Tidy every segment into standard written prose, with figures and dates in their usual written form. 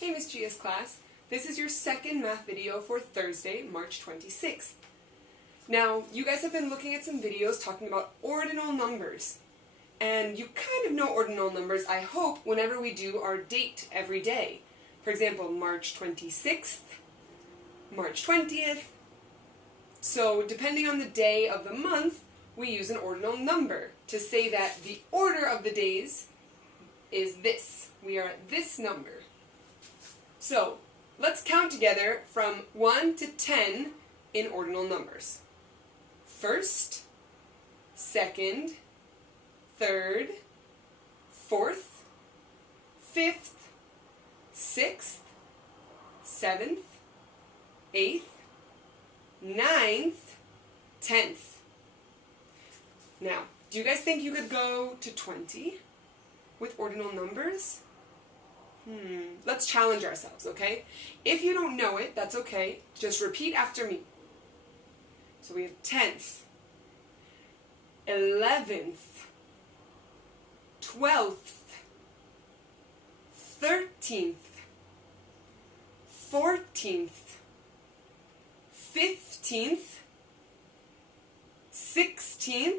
Hey Ms Gia's class, this is your second math video for Thursday, March 26th. Now, you guys have been looking at some videos talking about ordinal numbers. And you kind of know ordinal numbers, I hope, whenever we do our date every day. For example, March 26th, March 20th. So, depending on the day of the month, we use an ordinal number to say that the order of the days is this. We are at this number. So, let's count together from 1 to 10 in ordinal numbers. First, second, third, fourth, fifth, sixth, seventh, eighth, ninth, 10th. Now, do you guys think you could go to 20 with ordinal numbers? Let's challenge ourselves, okay? If you don't know it, that's okay. Just repeat after me. So we have 10th, 11th, 12th, 13th, 14th, 15th, 16th,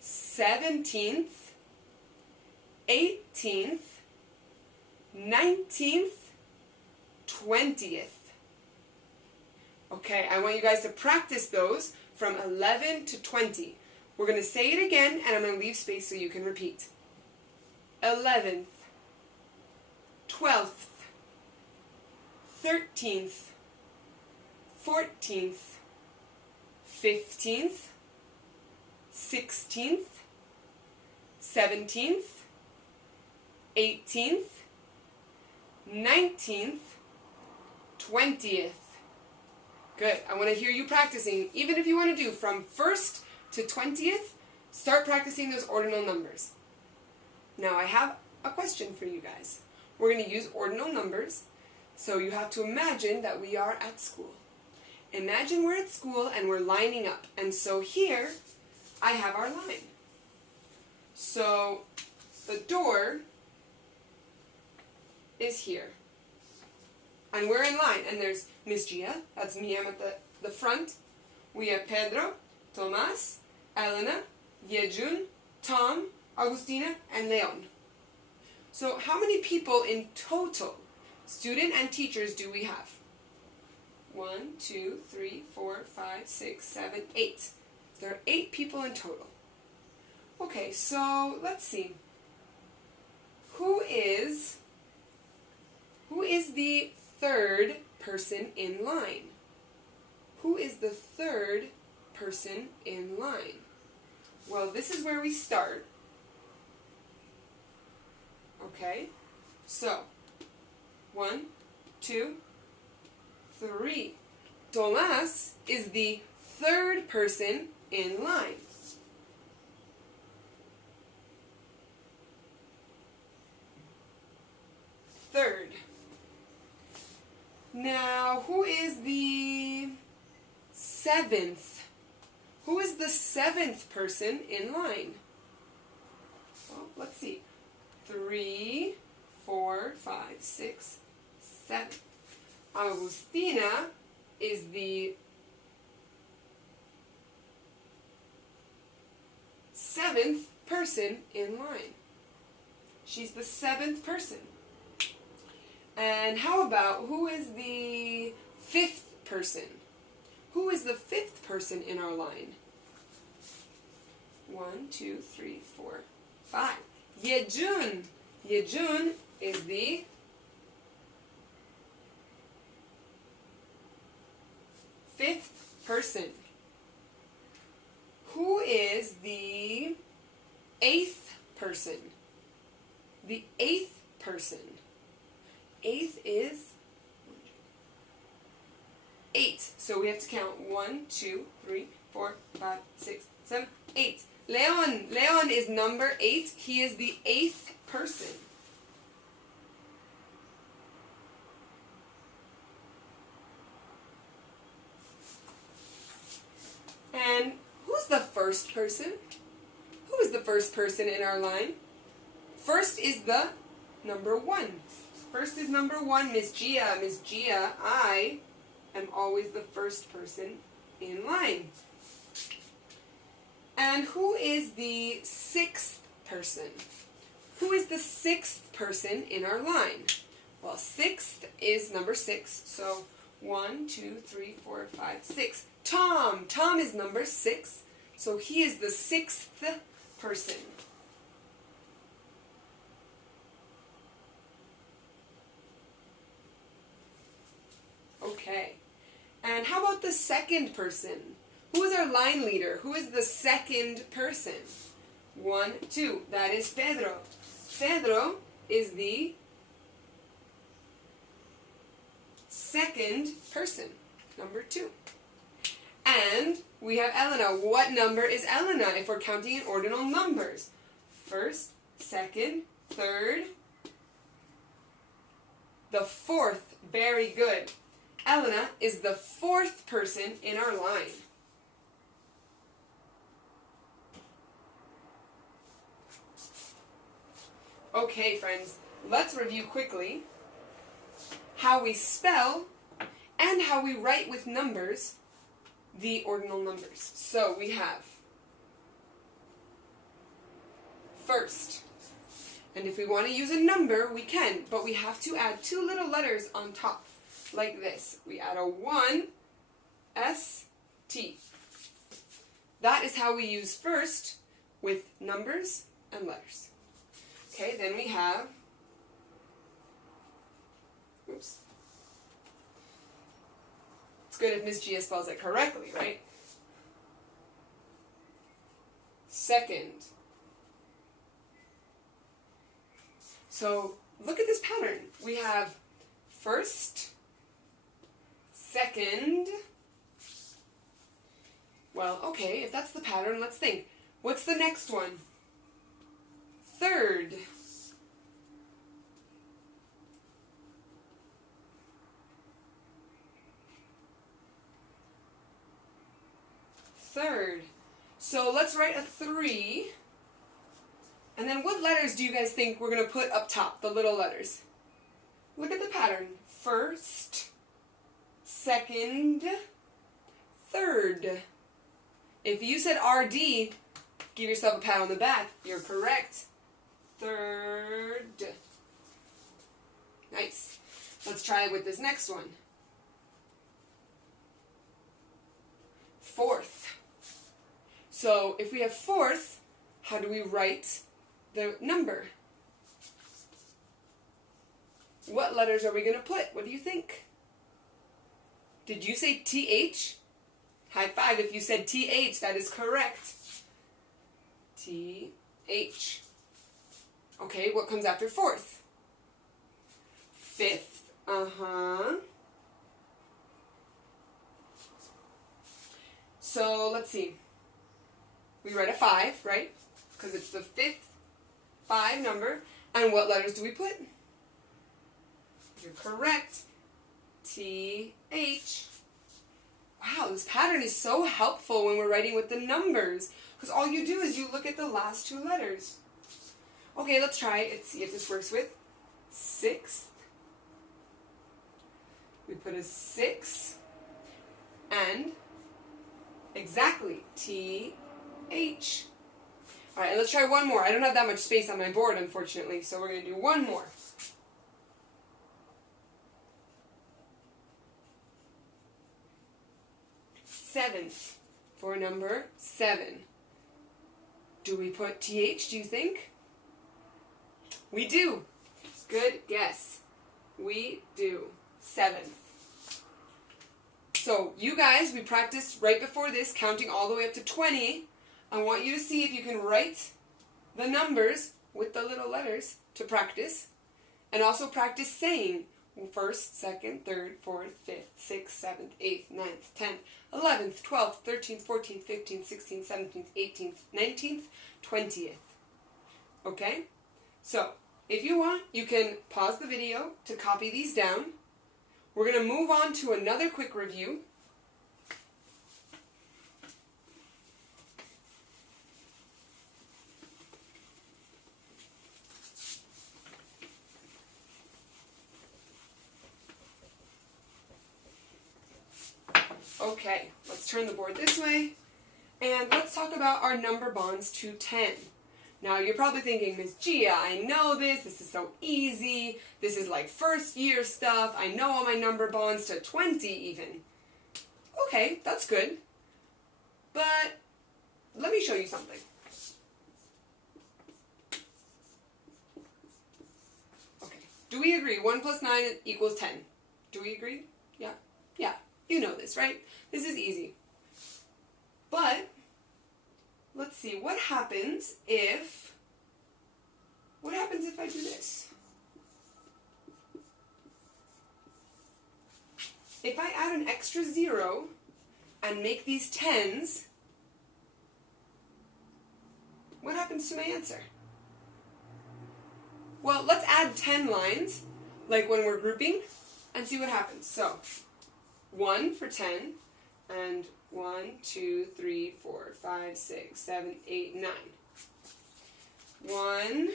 17th, 18th, 19th, 20th. Okay, I want you guys to practice those from 11 to 20. We're going to say it again, and I'm going to leave space so you can repeat. 11th, 12th, 13th, 14th, 15th, 16th, 17th, 18th, 19th, 20th. Good. I want to hear you practicing. Even if you want to do from 1st to 20th, start practicing those ordinal numbers. Now I have a question for you guys. We're going to use ordinal numbers, so you have to imagine that we are at school. Imagine we're at school and we're lining up. And so here, I have our line. So the door is here. And we're in line. And there's Ms Gia, that's me, I'm at the front. We have Pedro, Tomas, Elena, Yejun, Tom, Agustina, and Leon. So how many people in total, student and teachers, do we have? 1, 2, 3, 4, 5, 6, 7, 8. There are 8 people in total. Okay, so let's see. Who is the third person in line? Who is the third person in line? Well, this is where we start. Okay, so 1, 2, 3. Tomas is the third person in line. Third. Now, who is the 7th? Who is the 7th person in line? Well, let's see. 3, 4, 5, 6, 7. Agustina is the 7th person in line. She's the 7th person. And how about, who is the 5th person? Who is the 5th person in our line? 1, 2, 3, 4, 5. Yejun. Yejun is the 5th person. Who is the 8th person? The 8th person. 8th is 8. So we have to count 1, 2, 3, 4, 5, 6, 7, 8. Leon. Leon is number 8. He is the 8th person. And who's the first person? Who is the first person in our line? First is the number 1. First is number 1, Ms. Gia. Ms. Gia, I am always the first person in line. And who is the 6th person? Who is the 6th person in our line? Well, 6th is number 6, so 1, 2, 3, 4, 5, 6. Tom! Tom is number 6, so he is the 6th person. Okay. And how about the 2nd person? Who is our line leader? Who is the 2nd person? 1, 2. That is Pedro. Pedro is the 2nd person, number 2. And we have Elena. What number is Elena if we're counting in ordinal numbers? 1st, 2nd, 3rd, the 4th. Very good. Elena is the 4th person in our line. Okay, friends, let's review quickly how we spell and how we write with numbers the ordinal numbers. So we have first, and if we want to use a number, we can, but we have to add 2 little letters on top, like this. We add a 1, S-T. That is how we use first with numbers and letters. Okay, then we have, oops. It's good if Ms. Gia spells it correctly, right? Second. So, look at this pattern. We have first, second. Well, okay, if that's the pattern, let's think. What's the next one? Third. Third. So let's write a 3. And then what letters do you guys think we're going to put up top, the little letters? Look at the pattern. First, second, third. If you said RD, give yourself a pat on the back. You're correct. Third. Nice. Let's try it with this next one. Fourth. So if we have fourth, how do we write the number? What letters are we going to put? What do you think? Did you say TH? High five if you said TH. That is correct. TH. Okay, what comes after fourth? Fifth. So, let's see. We write a 5, right? Because it's the 5th 5 number. And what letters do we put? You're correct. TH. Wow, this pattern is so helpful when we're writing with the numbers. Because all you do is you look at the last 2 letters. Okay, let's try it. See if this works with 6th. We put a 6. And exactly, TH. Alright, let's try one more. I don't have that much space on my board, unfortunately, so we're going to do one more. Seventh, for number 7. Do we put TH, do you think? We do. Good guess. We do. 7th. So, you guys, we practiced right before this, counting all the way up to 20. I want you to see if you can write the numbers with the little letters to practice. And also practice saying 1st, 2nd, 3rd, 4th, 5th, 6th, 7th, 8th, 9th, 10th, 11th, 12th, 13th, 14th, 15th, 16th, 17th, 18th, 19th, 20th. Okay? So, if you want, you can pause the video to copy these down. We're going to move on to another quick review. Okay, let's turn the board this way, and let's talk about our number bonds to 10. Now, you're probably thinking, Ms. Gia, I know this is so easy, this is like first year stuff, I know all my number bonds to 20 even. Okay, that's good, but let me show you something. Okay, do we agree 1 plus 9 equals 10? Do we agree? Yeah? Yeah, you know this, right? This is easy. But, let's see, what happens if I do this? If I add an extra 0 and make these 10s, what happens to my answer? Well, let's add 10 lines, like when we're grouping, and see what happens. So, 1 for 10, and 1, 2, 3, 4, 5, 6, 7, 8, 9. 1,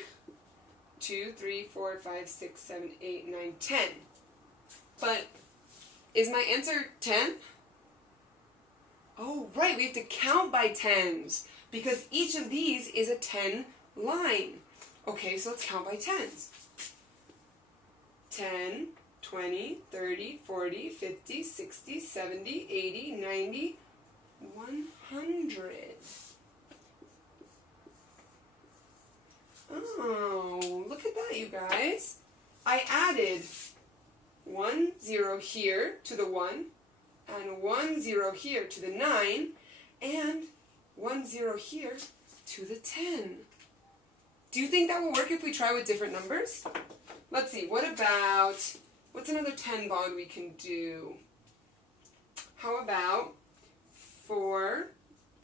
2, 3, 4, 5, 6, 7, 8, 9, 10. But is my answer 10? Oh, right, we have to count by tens because each of these is a 10 line. Okay, so let's count by tens. 10, 20, 30, 40, 50, 60, 70, 80, 90, 100. Oh, look at that, you guys. I added 1 0 here to the 1, and 1 0 here to the 9, and 1 0 here to the 10. Do you think that will work if we try with different numbers? Let's see, what's another 10 bond we can do? How about 4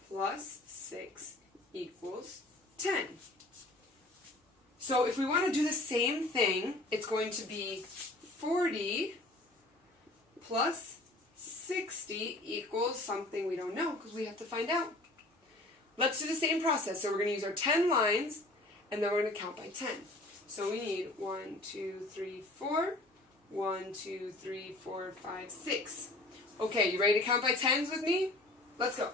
plus 6 equals 10? So if we want to do the same thing, it's going to be 40 plus 60 equals something we don't know because we have to find out. Let's do the same process. So we're going to use our 10 lines, and then we're going to count by 10. So we need 1, 2, 3, 4. 1, 2, 3, 4, 5, 6. Okay, you ready to count by tens with me? Let's go.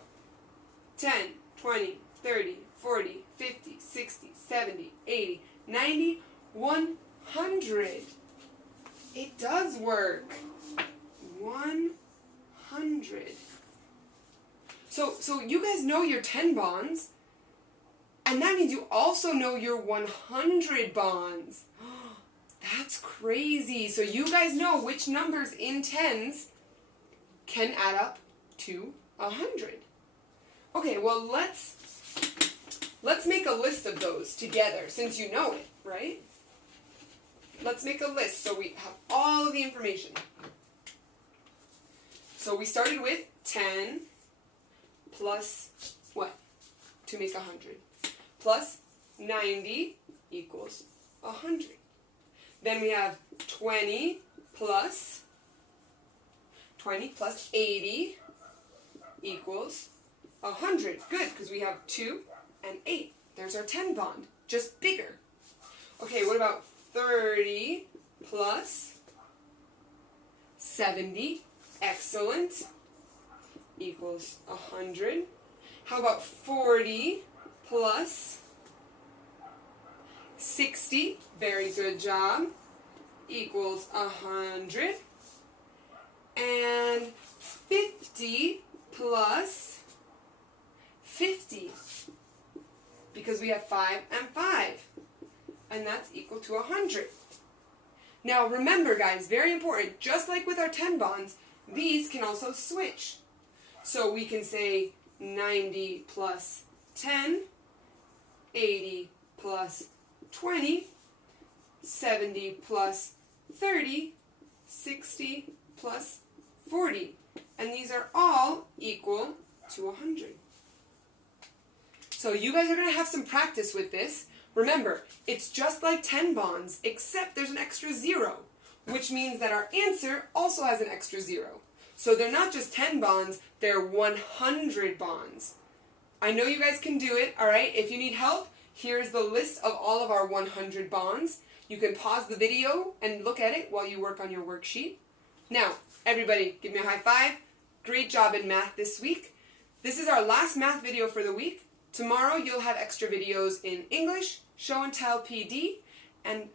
10, 20, 30, 40, 50, 60, 70, 80, 90, 100. It does work. 100. So you guys know your 10 bonds, and that means you also know your 100 bonds. That's crazy. So you guys know which numbers in tens can add up to 100. Okay, well let's make a list of those together since you know it, right? Let's make a list so we have all of the information. So we started with 10 plus what? To make 100. Plus 90 equals 100. Then we have 20 plus 80 equals 100. Good, because we have 2 and 8. There's our 10 bond, just bigger. Okay, what about 30 plus 70? Excellent. Equals 100. How about 40 plus 60? Very good job. Equals 100. And 50 plus 50. Because we have 5 and 5. And that's equal to 100. Now remember, guys, very important, just like with our 10 bonds, these can also switch. So we can say 90 plus 10, 80 plus 20, 70 plus 30, 60 plus 40. And these are all equal to 100. So you guys are going to have some practice with this. Remember, it's just like 10 bonds, except there's an extra 0, which means that our answer also has an extra 0. So they're not just 10 bonds, they're 100 bonds. I know you guys can do it, alright? If you need help, here's the list of all of our 100 bonds. You can pause the video and look at it while you work on your worksheet. Now, everybody, give me a high five. Great job in math this week. This is our last math video for the week. Tomorrow you'll have extra videos in English, Show and Tell PD, and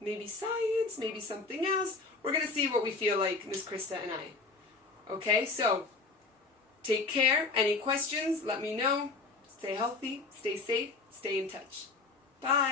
maybe science, maybe something else. We're going to see what we feel like, Miss Krista and I. Okay, so take care. Any questions, let me know. Stay healthy, stay safe, stay in touch. Bye.